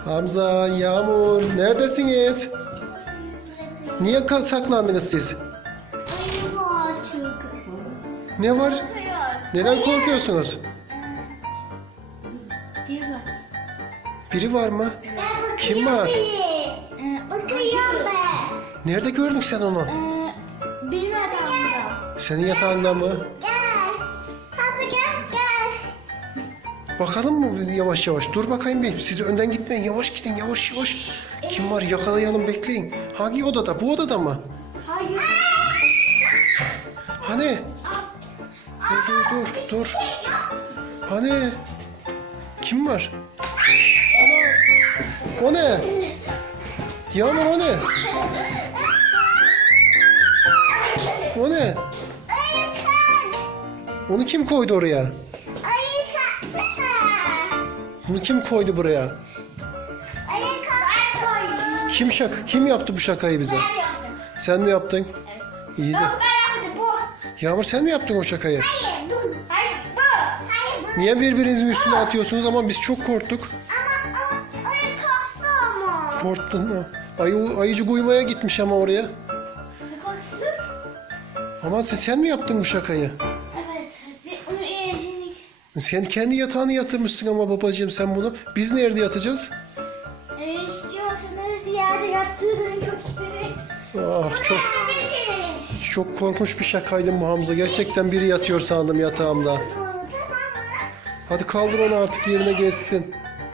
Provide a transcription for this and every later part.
Hamza, Yağmur neredesiniz? Niye saklandınız siz? Ayı var çünkü. Ne var? Neden korkuyorsunuz? Bir var. Biri var mı? Kim var? Bakıyorum ben. Nerede gördün sen onu? Benim adamda. Senin yatağında mı? Gel. Hadi gel. Bakalım mı yavaş yavaş? Dur bakayım bir. Siz önden gitmeyin. Yavaş gidin yavaş yavaş. Kim var? Yakalayalım bekleyin. Hangi odada? Bu odada mı? Hayır. Hani? Dur. Hani? Kim var? Ana! O ne? Yağmur o ne? O ne? Onu kim koydu oraya? Ayı kalksana. Bunu kim koydu buraya? Ayı kalksana. Kim yaptı bu şakayı bize? Ben yaptım. Sen mi yaptın? İyi de. Ben yapmadım bu. Yağmur sen mi yaptın o şakayı? Hayır bu. Hayır bu. Hayır bu. Niye birbirinizin üstüne atıyorsunuz ama biz çok korktuk. Ama ayı kalktı ama. Korktun mu? Ayıcık uyumaya gitmiş ama oraya. Kalksın. Ama sen mi yaptın bu şakayı? Evet. Onu eğledik. Sen kendi yatağını yatırmışsın ama babacığım sen bunu. Biz nerede yatacağız? İstiyorsanız bir yerde yaptırın köpekleri. Ah çok korkunç bir şakaydı bu Hamza. Gerçekten biri yatıyor sandım yatağımda. Tamam mı? Hadi kaldır onu artık yerine geçsin.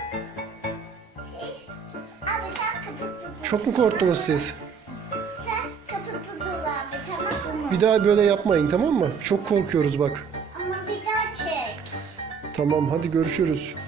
Abi sen kapattın. Çok mu korktunuz siz? Sen kapattın dolabı tamam mı? Bir daha böyle yapmayın tamam mı? Çok korkuyoruz bak. Ama bir daha çek. Tamam hadi görüşürüz.